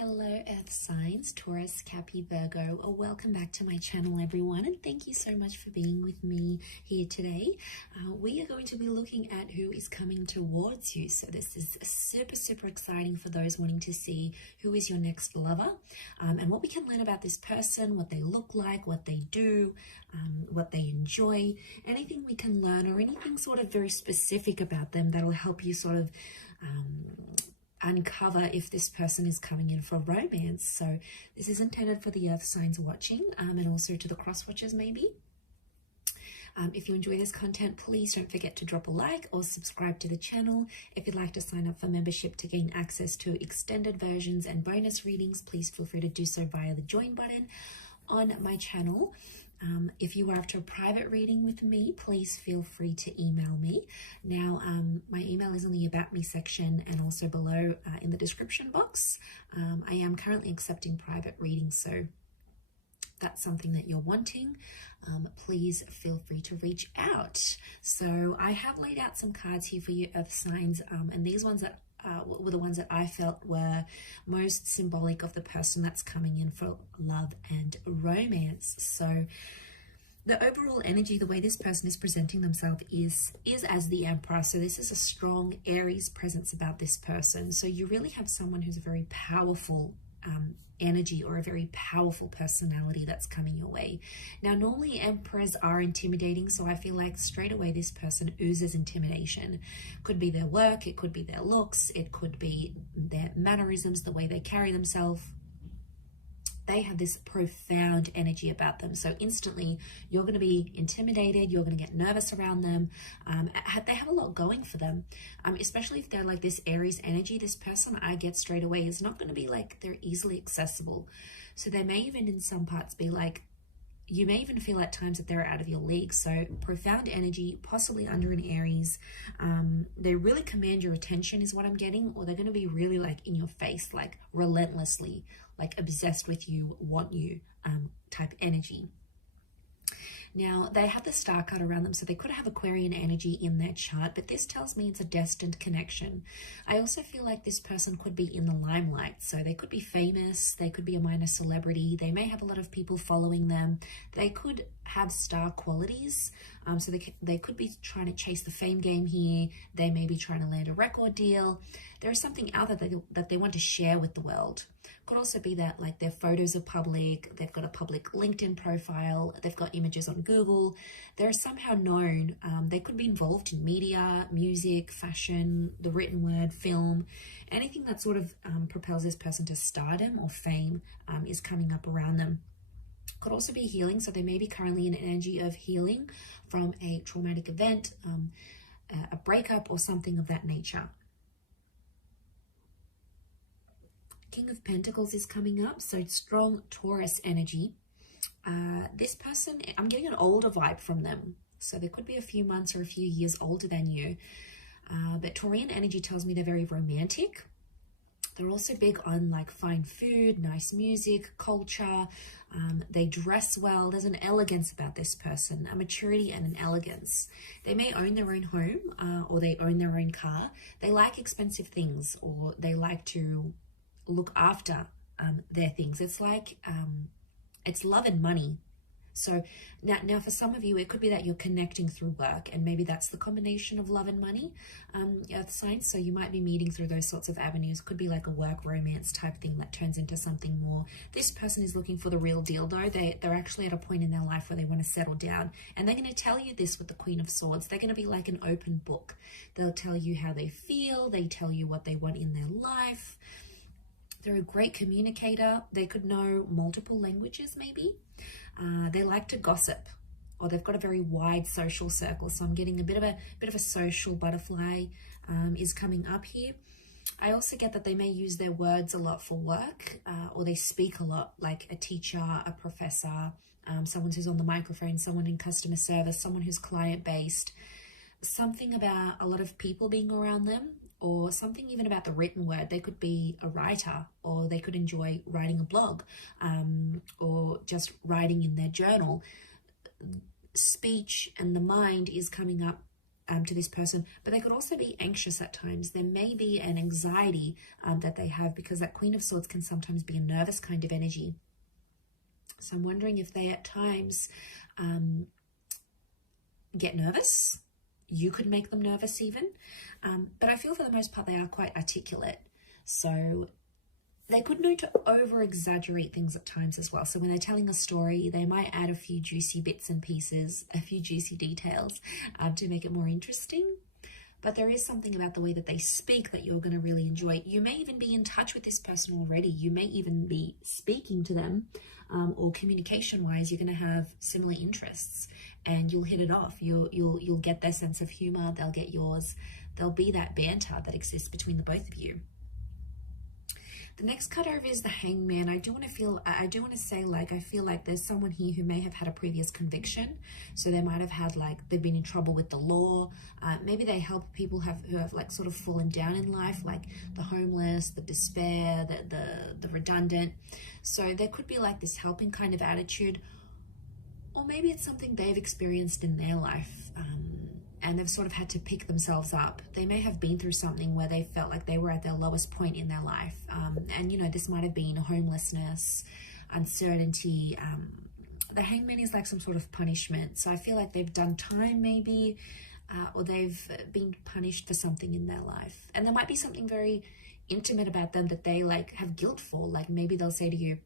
Hello Earth signs, Taurus, Capi, Virgo. Welcome back to my channel everyone, and thank you so much for being with me here today. We are going to be looking at who is coming towards you. So this is super exciting for those wanting to see who is your next lover, and what we can learn about this person, what they look like, what they do, what they enjoy, anything we can learn or anything sort of very specific about them that'll help you sort of uncover if this person is coming in for romance. So this is intended for the earth signs watching, and also to the cross watchers maybe. If you enjoy this content, please don't forget to drop a like or subscribe to the channel. If you'd like to sign up for membership to gain access to extended versions and bonus readings, please feel free to do so via the join button on my channel. If you are after a private reading with me, please feel free to email me. Now, my email is in the About Me section and also below in the description box. I am currently accepting private readings, so that's something that you're wanting, please feel free to reach out. So I have laid out some cards here for you earth signs, and these ones that were the ones that I felt were most symbolic of the person that's coming in for love and romance. So the overall energy, the way this person is presenting themselves is as the Emperor. So this is a strong Aries presence about this person. So you really have someone who's a very powerful energy or a very powerful personality that's coming your way. Now, normally emperors are intimidating, so I feel like straight away this person oozes intimidation. Could be their work, it could be their looks, it could be their mannerisms, the way they carry themselves. They have this profound energy about them. So instantly you're going to be intimidated. You're going to get nervous around them. They have a lot going for them, especially if they're like this Aries energy. This person I get straight away is not going to be like they're easily accessible. So they may even in some parts be like, you may even feel at times that they're out of your league. So profound energy, possibly under an Aries. They really command your attention is what I'm getting, or they're going to be really like in your face, like relentlessly, like obsessed with you, want you type energy. Now, they have the star card around them, so they could have Aquarian energy in their chart, but this tells me it's a destined connection. I also feel like this person could be in the limelight, so they could be famous, they could be a minor celebrity, they may have a lot of people following them, they could have star qualities, so they could be trying to chase the fame game here, they may be trying to land a record deal. There is something out that they want to share with the world. Could also be that like their photos are public, they've got a public LinkedIn profile, they've got images on Google, they're somehow known. They could be involved in media, music, fashion, the written word, film, anything that sort of propels this person to stardom or fame is coming up around them. Could also be healing, so they may be currently in an energy of healing from a traumatic event, a breakup or something of that nature. King of Pentacles is coming up, so strong Taurus energy. This person, I'm getting an older vibe from them. So there could be a few months or a few years older than you. But Taurian energy tells me they're very romantic. They're also big on like fine food, nice music, culture. They dress well. There's an elegance about this person, a maturity and an elegance. They may own their own home or they own their own car. They like expensive things, or they like to look after their things. It's like it's love and money. So now for some of you it could be that you're connecting through work, and maybe that's the combination of love and money, earth signs. So you might be meeting through those sorts of avenues. Could be like a work romance type thing that turns into something more. This person is looking for the real deal though. They're actually at a point in their life where they want to settle down, and they're going to tell you this with the Queen of Swords. They're going to be like an open book. They'll tell you how they feel. They tell you what they want in their life. They're a great communicator. They could know multiple languages maybe. They like to gossip, or they've got a very wide social circle. So I'm getting a bit of a social butterfly is coming up here. I also get that they may use their words a lot for work, or they speak a lot, like a teacher, a professor, someone who's on the microphone, someone in customer service, someone who's client-based. Something about a lot of people being around them, or something even about the written word. They could be a writer, or they could enjoy writing a blog, or just writing in their journal. Speech and the mind is coming up to this person, but they could also be anxious at times. There may be an anxiety that they have, because that Queen of Swords can sometimes be a nervous kind of energy. So I'm wondering if they at times get nervous. You could make them nervous even. But I feel for the most part they are quite articulate. So they could know to over-exaggerate things at times as well. So when they're telling a story, they might add a few juicy bits and pieces, a few juicy details to make it more interesting. But there is something about the way that they speak that you're going to really enjoy. You may even be in touch with this person already. You may even be speaking to them, or communication-wise, you're going to have similar interests, and you'll hit it off. You'll get their sense of humor. They'll get yours. There'll be that banter that exists between the both of you. The next card over is the Hangman. I do want to say, like, I feel like there's someone here who may have had a previous conviction. So they might have had, like, they've been in trouble with the law. Maybe they help people who have like sort of fallen down in life, like the homeless, the despair, the redundant. So there could be like this helping kind of attitude, or maybe it's something they've experienced in their life. And they've sort of had to pick themselves up. They may have been through something where they felt like they were at their lowest point in their life. And, you know, this might have been homelessness, uncertainty. The Hangman is like some sort of punishment. So I feel like they've done time maybe, or they've been punished for something in their life. And there might be something very intimate about them that they like have guilt for. Like maybe they'll say to you,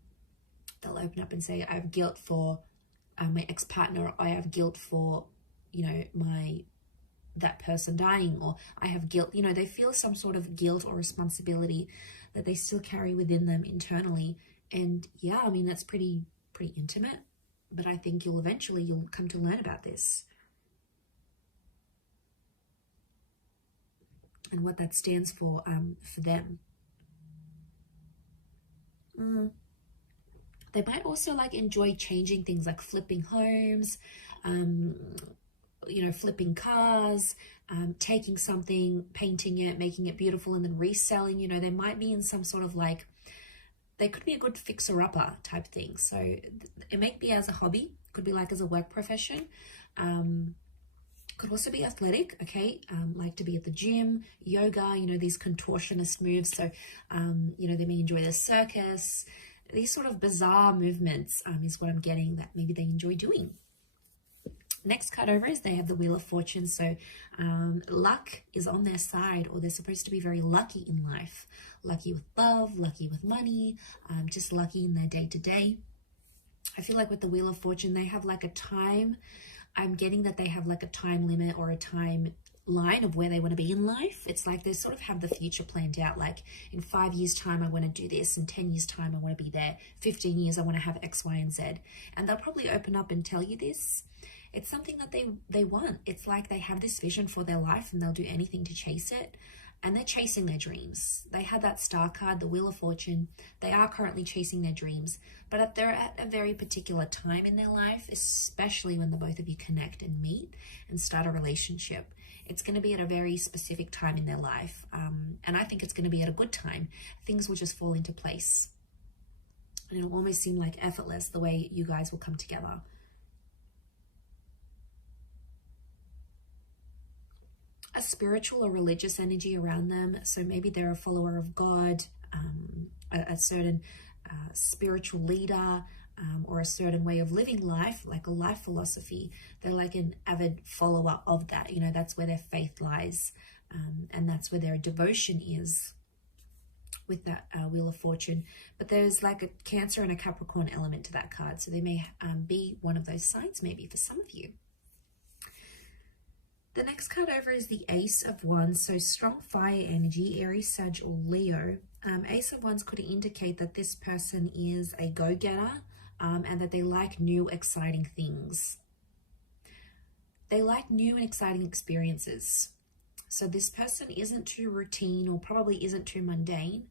they'll open up and say, I have guilt for my ex-partner, or I have guilt for, you know, that person dying, or I have guilt. You know, they feel some sort of guilt or responsibility that they still carry within them internally. And yeah, I mean, that's pretty intimate, but I think you'll come to learn about this and what that stands for them. They might also like enjoy changing things, like flipping homes, you know, flipping cars, taking something, painting it, making it beautiful, and then reselling. You know, they might be in some sort of like, they could be a good fixer-upper type thing. So it may be as a hobby, could be like as a work profession, could also be athletic, okay, like to be at the gym, yoga, you know, these contortionist moves. So, you know, they may enjoy the circus. These sort of bizarre movements is what I'm getting that maybe they enjoy doing. Next card over is they have the Wheel of Fortune. So luck is on their side, or they're supposed to be very lucky in life. Lucky with love, lucky with money, just lucky in their day-to-day. I feel like with the Wheel of Fortune, they have like a time. I'm getting that they have like a time limit or a time line of where they want to be in life. It's like they sort of have the future planned out, like in 5 years time I want to do this, in 10 years time I want to be there, 15 years I want to have X, Y, and Z. And they'll probably open up and tell you this. It's something that they want. It's like they have this vision for their life and they'll do anything to chase it. And they're chasing their dreams. They had that star card, the Wheel of Fortune. They are currently chasing their dreams, but they're at a very particular time in their life, especially when the both of you connect and meet and start a relationship. It's going to be at a very specific time in their life. And I think it's going to be at a good time. Things will just fall into place. And it'll almost seem like effortless the way you guys will come together. A spiritual or religious energy around them. So maybe they're a follower of God, a certain spiritual leader, or a certain way of living life, like a life philosophy. They're like an avid follower of that. You know, that's where their faith lies, and that's where their devotion is with that Wheel of Fortune. But there's like a Cancer and a Capricorn element to that card. So they may be one of those signs maybe for some of you. The next card over is the Ace of Wands. So strong fire energy, Aries, Sag, or Leo. Ace of Wands could indicate that this person is a go-getter, and that they like new, exciting things. They like new and exciting experiences. So this person isn't too routine, or probably isn't too mundane.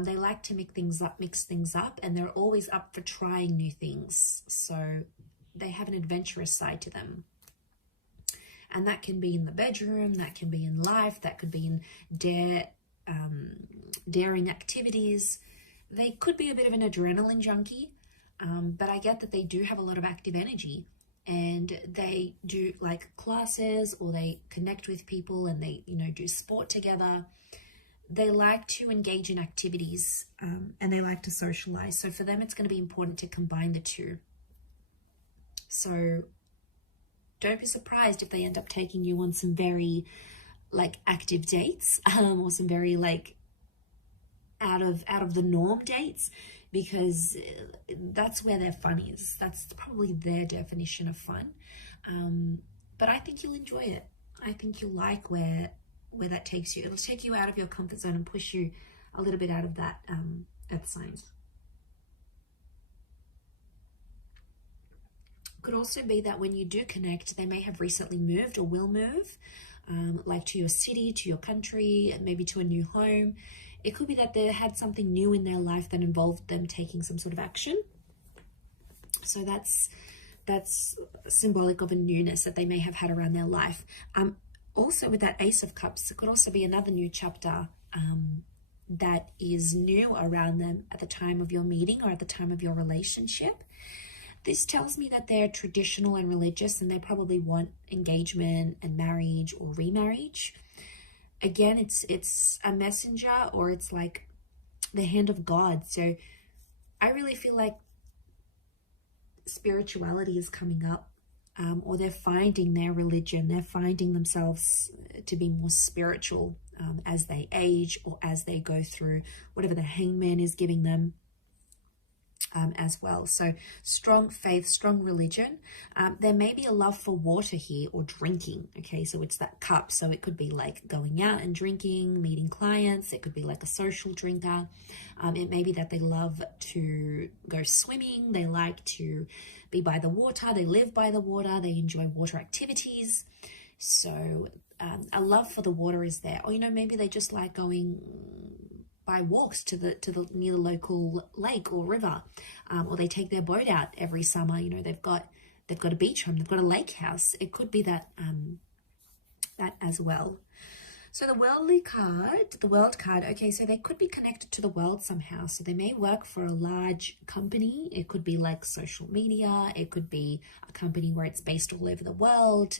They like to mix things up, and they're always up for trying new things. So they have an adventurous side to them. And that can be in the bedroom, that can be in life, that could be in daring activities. They could be a bit of an adrenaline junkie, but I get that they do have a lot of active energy. and they do like classes, or they connect with people, and they, you know, do sport together. They like to engage in activities, and they like to socialize. So for them, it's going to be important to combine the two. So don't be surprised if they end up taking you on some very like active dates, or some very like out of the norm dates, because that's where their fun is. That's probably their definition of fun. But I think you'll enjoy it. I think you'll like where that takes you. It'll take you out of your comfort zone and push you a little bit out of that earth signs. Could also be that when you do connect, they may have recently moved or will move, like to your city, to your country, maybe to a new home. It could be that they had something new in their life that involved them taking some sort of action. So that's symbolic of a newness that they may have had around their life. Also with that Ace of Cups, it could also be another new chapter that is new around them at the time of your meeting or at the time of your relationship. This tells me that they're traditional and religious, and they probably want engagement and marriage or remarriage. Again, it's a messenger, or it's like the hand of God. So I really feel like spirituality is coming up, or they're finding their religion. They're finding themselves to be more spiritual as they age, or as they go through whatever the hangman is giving them. As well. So strong faith, strong religion. There may be a love for water here, or drinking. Okay, so it's that cup. So it could be like going out and drinking, meeting clients. It could be like a social drinker. It may be that they love to go swimming. They like to be by the water. They live by the water. They enjoy water activities. So a love for the water is there. Or, you know, maybe they just like going by walks to the near the local lake or river, or they take their boat out every summer. You know, they've got a beach home, they've got a lake house. It could be that that as well. So the world card, okay, so they could be connected to the world somehow. So they may work for a large company. It could be like social media. It could be a company where it's based all over the world.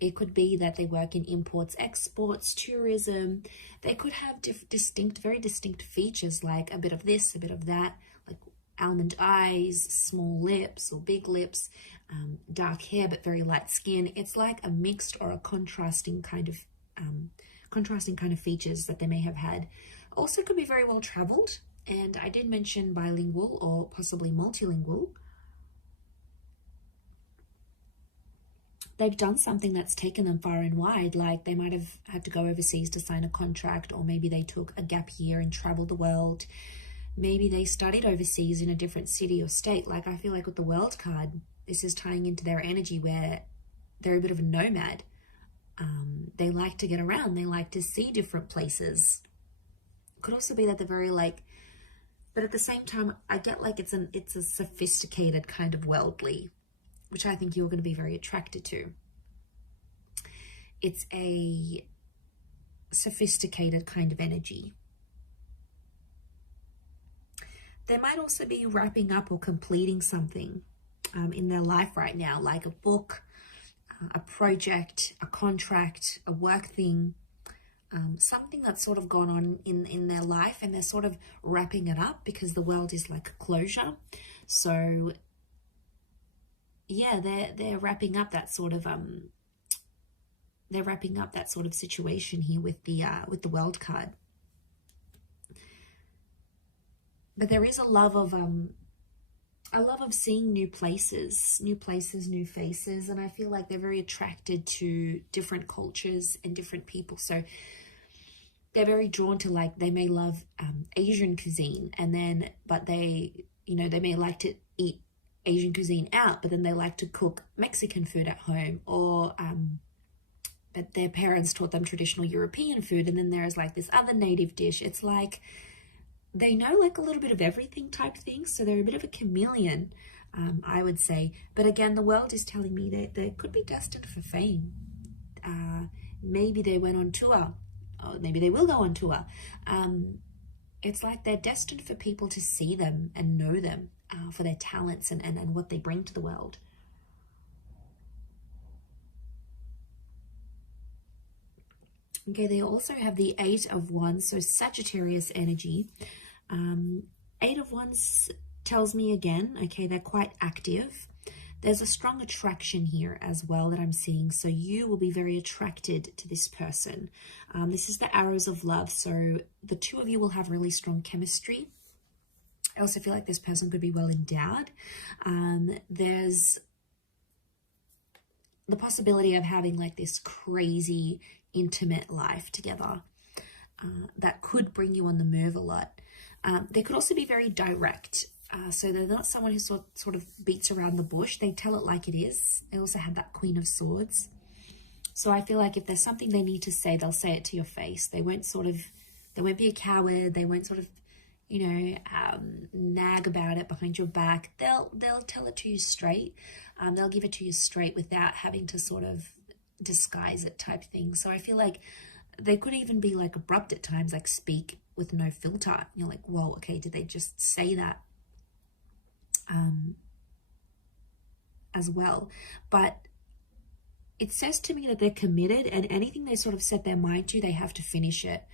It could be that they work in imports, exports, tourism. They could have very distinct features, like a bit of this, a bit of that, like almond eyes, small lips or big lips, dark hair but very light skin. It's like a mixed or a contrasting kind of features that they may have had. Also could be very well traveled, and I did mention bilingual or possibly multilingual. They've done something that's taken them far and wide, like they might have had to go overseas to sign a contract, or maybe they took a gap year and traveled the world. Maybe they studied overseas in a different city or state. Like I feel like with the world card, this is tying into their energy where they're a bit of a nomad. They like to get around. They like to see different places. Could also be that they're very like, but at the same time, I get like it's a sophisticated kind of worldly, which I think you're going to be very attracted to. It's a sophisticated kind of energy. They might also be wrapping up or completing something in their life right now, like a book, a project, a contract, a work thing, something that's sort of gone on in their life, and they're sort of wrapping it up because the world is like a closure. So yeah, they're wrapping up that sort of situation here with the world card. But there is a love of seeing new places, new faces, and I feel like they're very attracted to different cultures and different people. So they're very drawn to, like, they may love Asian cuisine, but they may like to eat Asian cuisine out, but then they like to cook Mexican food at home, or but their parents taught them traditional European food, and then there's like this other native dish. It's like they know like a little bit of everything type thing, so they're a bit of a chameleon, I would say. But again, the world is telling me that they could be destined for fame. Maybe they went on tour, or maybe they will go on tour. It's like they're destined for people to see them and know them for their talents and what they bring to the world. Okay, they also have the Eight of Wands, so Sagittarius energy. Eight of Wands tells me again, okay, they're quite active. There's a strong attraction here as well that I'm seeing. So you will be very attracted to this person. This is the arrows of love. So the two of you will have really strong chemistry. I also feel like this person could be well endowed. There's the possibility of having like this crazy intimate life together that could bring you on the move a lot. They could also be very direct. So they're not someone who sort of beats around the bush. They tell it like it is. They also have that Queen of Swords. So I feel like if there's something they need to say, they'll say it to your face. They won't be a coward. They won't sort of, you know, nag about it behind your back. They'll tell it to you straight. They'll give it to you straight without having to sort of disguise it type thing. So I feel like they could even be like abrupt at times, like speak with no filter. You're like, whoa, okay, did they just say that? As well. But it says to me that they're committed, and anything they sort of set their mind to, they have to finish it.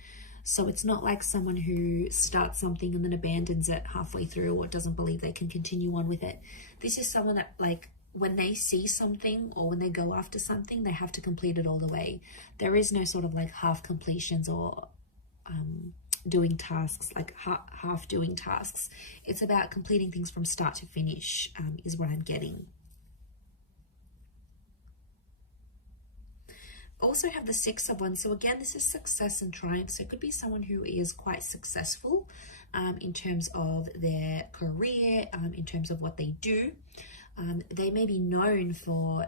So it's not like someone who starts something and then abandons it halfway through or doesn't believe they can continue on with it. This is someone that, like, when they see something or when they go after something, they have to complete it all the way. There is no sort of like half completions or doing tasks, like half doing tasks. It's about completing things from start to finish, is what I'm getting. Also have the Six of Wands. So again, this is success and triumph. So it could be someone who is quite successful in terms of their career, in terms of what they do. They may be known for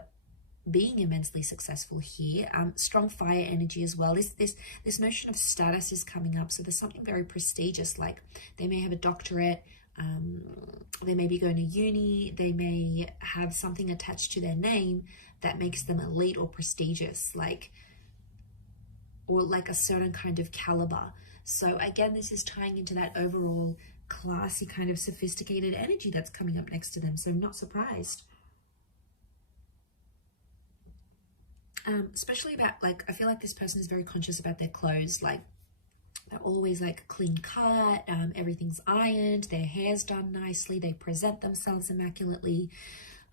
being immensely successful here. Strong fire energy as well. This notion of status is coming up. So there's something very prestigious, like they may have a doctorate, they may be going to uni, they may have something attached to their name that makes them elite or prestigious, like, or like a certain kind of caliber. So again, this is tying into that overall classy kind of sophisticated energy that's coming up next to them. So I'm not surprised. Especially about, like, I feel like this person is very conscious about their clothes. Like, they're always like clean cut, everything's ironed, their hair's done nicely, they present themselves immaculately.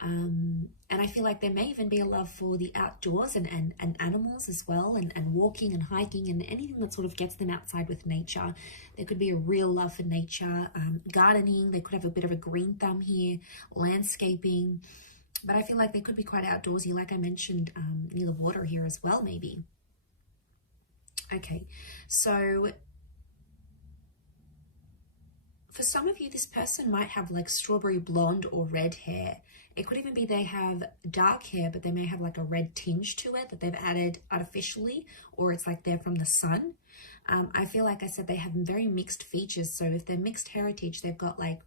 And I feel like there may even be a love for the outdoors and animals as well, and walking and hiking and anything that sort of gets them outside with nature. There could be a real love for nature, gardening. They could have a bit of a green thumb here, landscaping. But I feel like they could be quite outdoorsy, like I mentioned, near the water here as well, maybe. Okay, so for some of you, this person might have like strawberry blonde or red hair. It could even be they have dark hair, but they may have like a red tinge to it that they've added artificially, or it's like they're from the sun. I feel like I said they have very mixed features. So if they're mixed heritage, they've got like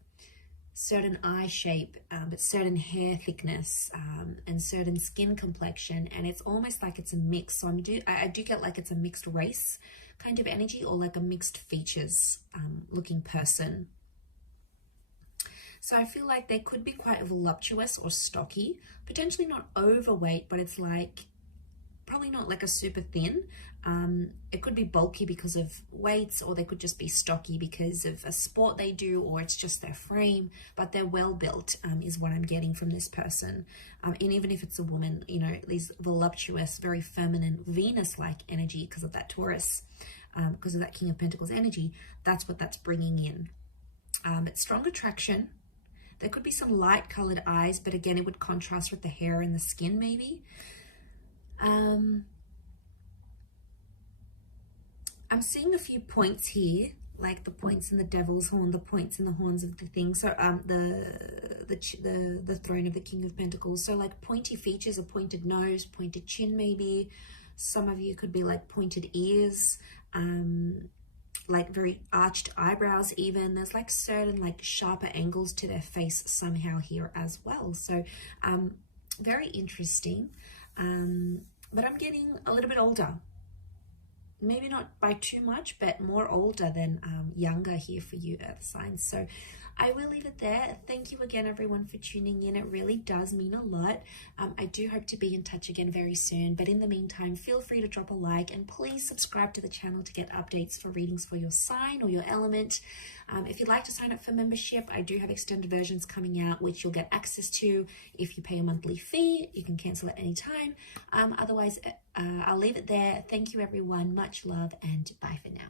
certain eye shape, but certain hair thickness, and certain skin complexion, and it's almost like it's a mix. So I do get like it's a mixed race kind of energy, or like a mixed features looking person. So I feel like they could be quite voluptuous or stocky, potentially not overweight, but it's like probably not like a super thin. It could be bulky because of weights, or they could just be stocky because of a sport they do, or it's just their frame, but they're well built, is what I'm getting from this person. And even if it's a woman, you know, these voluptuous, very feminine, Venus-like energy because of that Taurus, because of that King of Pentacles energy, that's what that's bringing in. It's strong attraction. There could be some light colored eyes, but again, it would contrast with the hair and the skin maybe. I'm seeing a few points here, like the points in the devil's horn, the points in the horns of the thing. So the throne of the King of Pentacles. So like pointy features, a pointed nose, pointed chin maybe. Some of you could be like pointed ears, like very arched eyebrows even. There's like certain like sharper angles to their face somehow here as well. So very interesting. But I'm getting a little bit older. maybe not by too much, but more older than younger here for you earth signs. So I will leave it there. Thank you again, everyone, for tuning in. It really does mean a lot. I do hope to be in touch again very soon. But in the meantime, feel free to drop a like and please subscribe to the channel to get updates for readings for your sign or your element. If you'd like to sign up for membership, I do have extended versions coming out, which you'll get access to if you pay a monthly fee. You can cancel at any time. Otherwise, I'll leave it there. Thank you, everyone. Much love and bye for now.